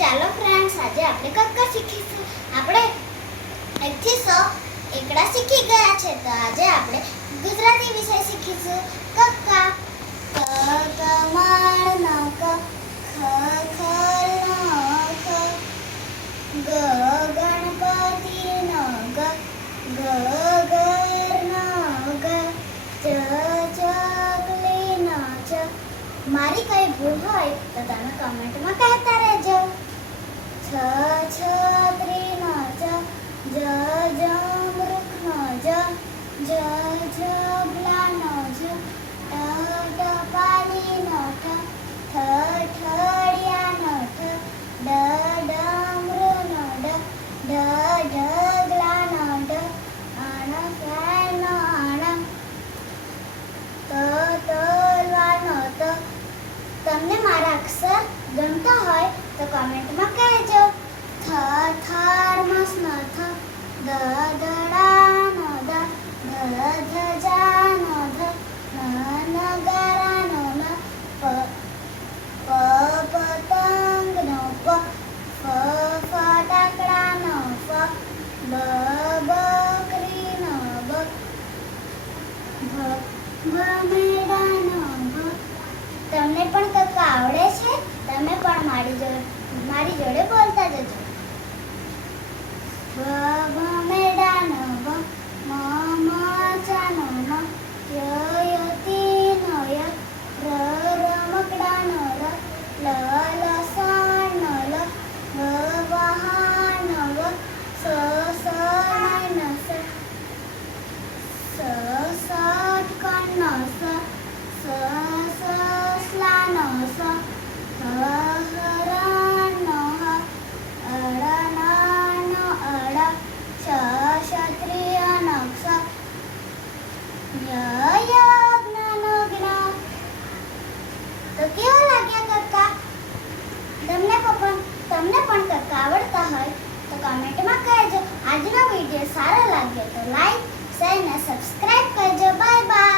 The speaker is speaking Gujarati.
ચાલો ફ્રેન્ડ્સ આજે આપણે કક્કા શીખીશું. આપણે એકથી સો એકડા શીખી ગયા છે, તો આજે આપણે ગુજરાતી વિષય શીખીશું. કક્કા ક કમળ ન ક ખ ખલ ન ખ ગ, ગણપતિ ન ગ ગ ગર ન ગ ચ, ચકલી, ન, ચ. મારી કઈ ભૂલ હોય તો તમે કમેન્ટમાં કહેતા રહેજો. છ છત્રી ન ચ જ જમરૂખ ન જ જ જબલા ન જ ટ ઠ ડ ડમરુ ન ડ ઢ ઢ આણ ફેન ન અણ ત ત તમને મારા અક્ષર ગમતા હોય તો કમેન્ટમાં તમને પણ કક્કા આવડે છે? તમે પણ મારી જોડે મારી જોડે બોલતા જજો. તો કેવા લાગ્યા કક્કા તમને પણ તમને પણ કક્કા આવડતા હોય તો કમેન્ટમાં કહેજો. આજનો વીડિયો સારો લાગ્યો તો લાઈક શેર અને સબસ્ક્રાઇબ કરજો. Bye bye